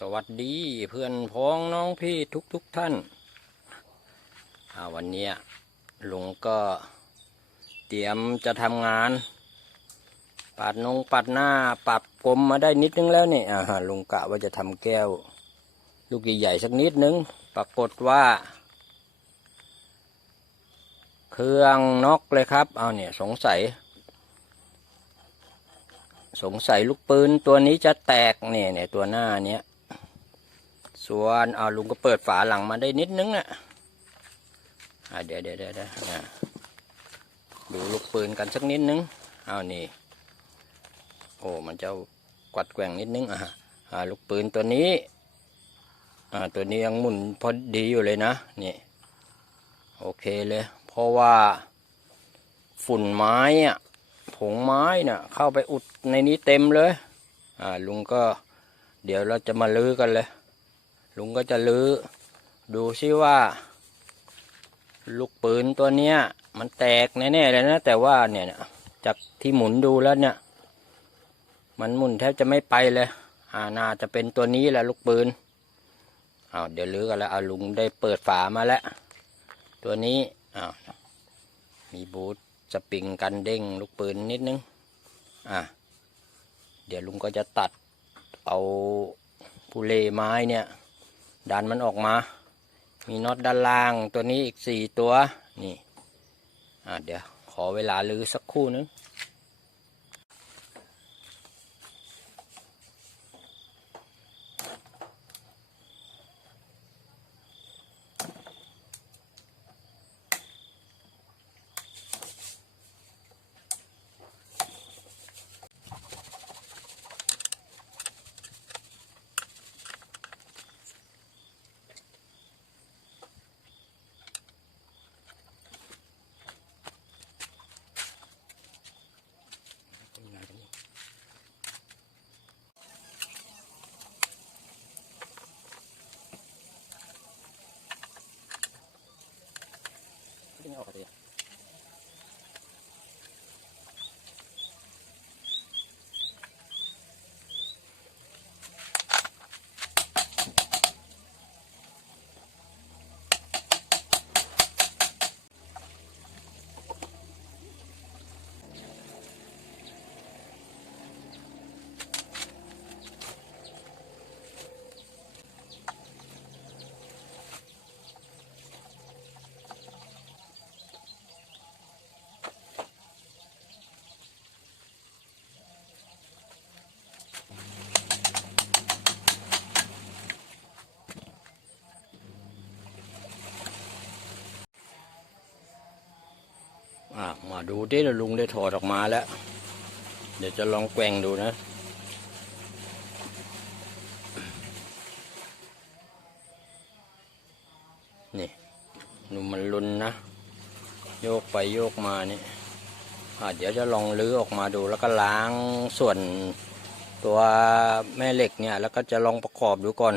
สวัสดีเพื่อนพ้องน้องพี่ทุกทุกๆท่านาวันนี้ลุงก็เตรียมจะทำงาน ปัดนงปัดหน้าปรับกลมมาได้นิดนึงแล้วเนี่ยลุงกะว่าจะทำแก้ว ลูกใหญ่ๆสักนิดนึง ปรากฏว่า เครื่องน็อกเลยครับ เอาเนี่ยสงสัย สงสัยลูกปืนตัวนี้จะแตกเนี่ยเนี่ยตัวหน้าเนี้ย ส่วนเอาลุงก็เปิดฝาหลังมาได้นิดนึงอะเดี๋ยวเดี๋ยวเดี๋ยวเดี๋ยวอะดูลูกปืนกันสักนิดนึงเอานี่โอ้มันจะกวัดแกว่งนิดนึงอะลูกปืนตัวนี้อ่าตัวนี้ยังหมุนพอดีอยู่เลยนะนี่โอเคเลย เพราะว่าฝุ่นไม้อะผงไม้น่ะเข้าไปอุดในนี้เต็มเลยอ่าลุงก็เดี๋ยวเราจะมาลื้อกันเลย ลุงก็จะลื้อดูซิว่า ลูกปืนตัวเนี้ย มันแตกแน่ๆเลยนะ แต่ว่าเนี่ยจากที่หมุนดูแล้วเนี่ย มันหมุนแทบจะไม่ไปเลยอ่านาจะเป็นตัวนี้แหละลูกปืนอ้าเดี๋ยวลื้อกันแล้วเอาลุงได้เปิดฝามาแล้ว ตัวนี้อ้าวมีบูทสปริงกันเด้งลูกปืนนิดนึง อะ เดี๋ยวลุงก็จะตัดเอาผู้เล่ไม้เนี่ย ดันมันออกมา มีน็อตด้านล่างตัวนี้อีกสี่ตัวนี่อ่าเดี๋ยวขอเวลาลื้อสักครู่นึง อะม ดูที่ลุงได้ถอดออกมาแล้ว เดี๋ยวจะลองแกว่งดูนะ นี่นุ่มมันลุนนะ โยกไปโยกมานี่อะเดี๋ยวจะลองลื้อออกมาดูแล้วก็ล้างส่วนตัวแม่เหล็กเนี่ย แล้วก็จะลองประกอบดูก่อน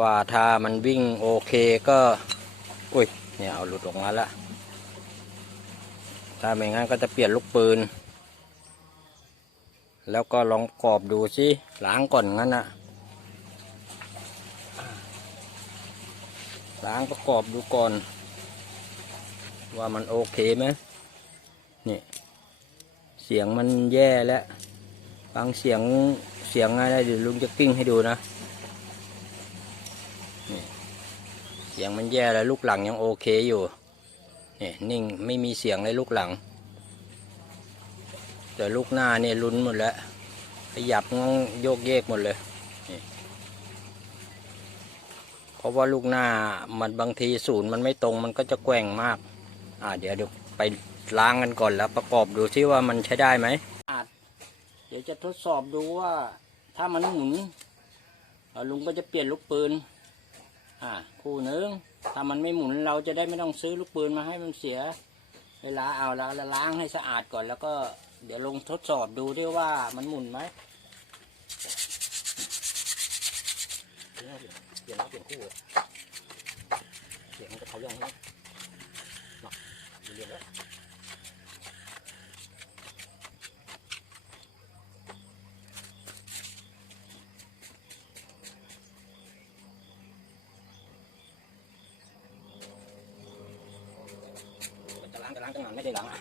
ว่าถ้ามันวิ่งโอเคก็ อุ้ยเนี่ยเอาหลุดออกมาแล้ว ถ้าไม่งั้นก็จะเปลี่ยนลูกปืน แล้วก็ลองกรอบดูสิล้างก่อนงั้นนะล้างประกอบดูก่อน ว่ามันโอเคไหมนี่เสียงมันแย่แล้วฟังเสียงเสียงอะไรเดี๋ยวลุงจะกิ้งให้ดูนะนี่เสียงมันแย่แล้วลูกหลังยังโอเคอยู่ เนี่ยนิ่งไม่มีเสียงเลยลูกหลัง แต่ลูกหน้าเนี่ยลุ้นหมดแล้วขยับงองโยกเยกหมดเลยเพราะว่าลูกหน้ามันบางทีศูนย์มันไม่ตรงมันก็จะแกว่งมาก อ่าเดี๋ยวเดี๋ยวไปล้างกันก่อนแล้วประกอบดูซิว่ามันใช้ได้ไหมอาจเดี๋ยวจะทดสอบดูว่าถ้ามันหมุนเอ่อลุงก็จะเปลี่ยนลูกปืน อ่า คู่หนึ่งถ้ามันไม่หมุนเราจะได้ไม่ต้องซื้อลูกปืนมาให้มันเสีย เวลาเอาแล้วล้างให้สะอาดก่อน แล้วก็เดี๋ยวลงทดสอบดูด้วยว่ามันหมุนไหมเปลี่ยนเปลี่ยนเปลี่ยนคู่เสียงกับเขาย่องนี้หมเนาะเรียนแล้ว มัน ไม่ได้ล้างอะ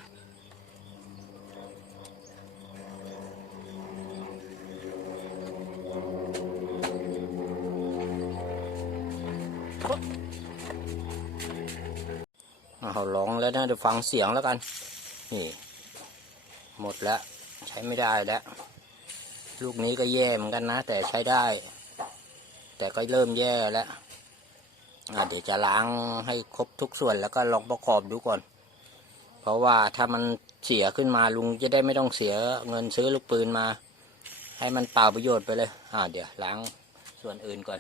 เอาลองแล้วนะเดี๋ยวฟังเสียงแล้วกัน นี่ หมดแล้ว ใช้ไม่ได้แล้ว ลูกนี้ก็แย่เหมือนกันนะ แต่ใช้ได้ แต่ก็เริ่มแย่แล้วเดี๋ยวจะล้างให้ครบทุกส่วนแล้วก็ลองประกอบดูก่อน เพราะว่าถ้ามันเสียขึ้นมาลุงจะได้ไม่ต้องเสียเงินซื้อลูกปืนมา ให้มันเปล่าประโยชน์ไปเลย อ่าเดี๋ยวล้างส่วนอื่นก่อน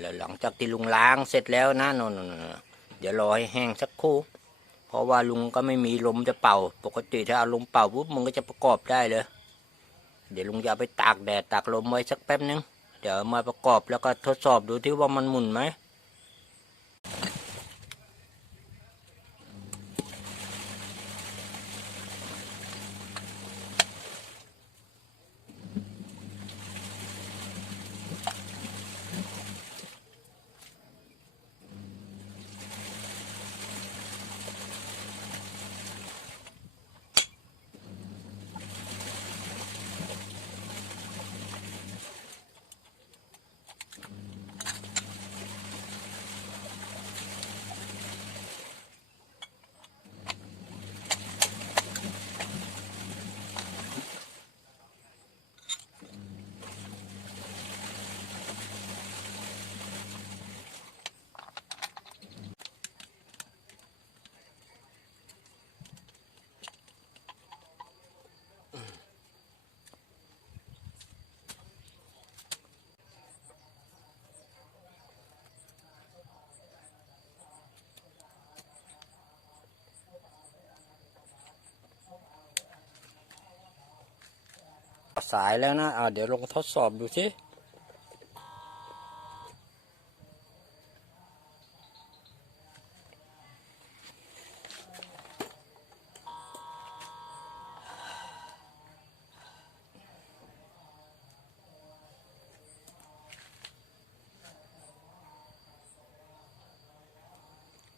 แล้วหลังจากที่ลุงล้างเสร็จแล้วนะนนนเดี๋ยวรอให้แห้งสักครู่ เพราะว่าลุงก็ไม่มีลมจะเป่า ปกติถ้าเอาลมเป่าปุ๊บมันก็จะประกอบได้เลย เดี๋ยวลุงจะไปตากแดดตากลมไว้สักแป๊บนึง เดี๋ยวมาประกอบแล้วก็ทดสอบดูที่ว่ามันหมุนไหม สายแล้วนะอ่าเดี๋ยวลองทดสอบดูสิ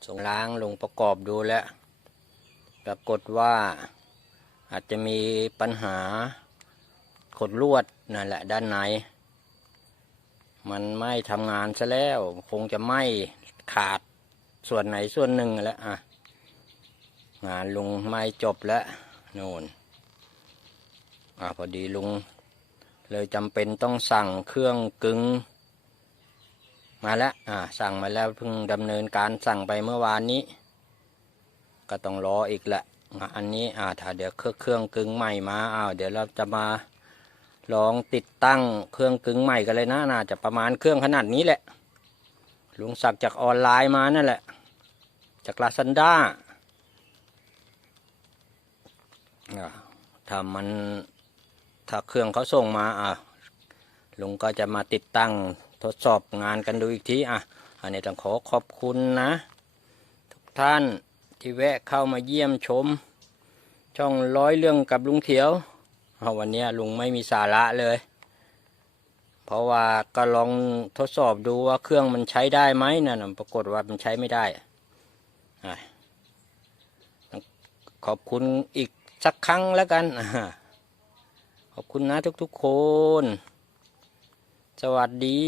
ส่งล้างลงประกอบดูแล้ว ปรากฏว่าอาจจะมีปัญหา ขดลวดนั่นแหละด้านในมันไม่ทำงานซะแล้ว คงจะไหม่ขาดส่วนไหนส่วนหนึ่งแล้วอะ งานลุงไม่จบแล้วโน่นอะพอดีลุง เลยจำเป็นต้องสั่งเครื่องกึงมาแล้วอะสั่งมาแล้วเพิ่งดำเนินการสั่งไปเมื่อวานนี้ ก็ต้องรออีกแหละอะอันนี้อ่าถ้าเดี๋ยวเครื่องกึงใหม่มาอ้าวเดี๋ยวเราจะมา ลองติดตั้งเครื่องกึ่งใหม่กันเลยนะน่าจะประมาณเครื่องขนาดนี้แหละ ลุงสักจากออนไลน์มานั่นแหละ จากลาซันด้าถ้ามันถ้าเครื่องเขาส่งมาอะลุงก็จะมาติดตั้งทดสอบงานกันดูอีกทีอะอันนี้ต้องขอขอบคุณนะ ทุกท่านที่แวะเข้ามาเยี่ยมชม ช่องร้อยเรื่องกับลุงเขียว เพราะวันนี้ลุงไม่มีสาระเลย เพราะว่าก็ลองทดสอบดูว่าเครื่องมันใช้ได้ไหมนั่นนะปรากฏว่ามันใช้ไม่ได้ขอบคุณอีกสักครั้งแล้วกันขอบคุณนะทุกๆคน สวัสดี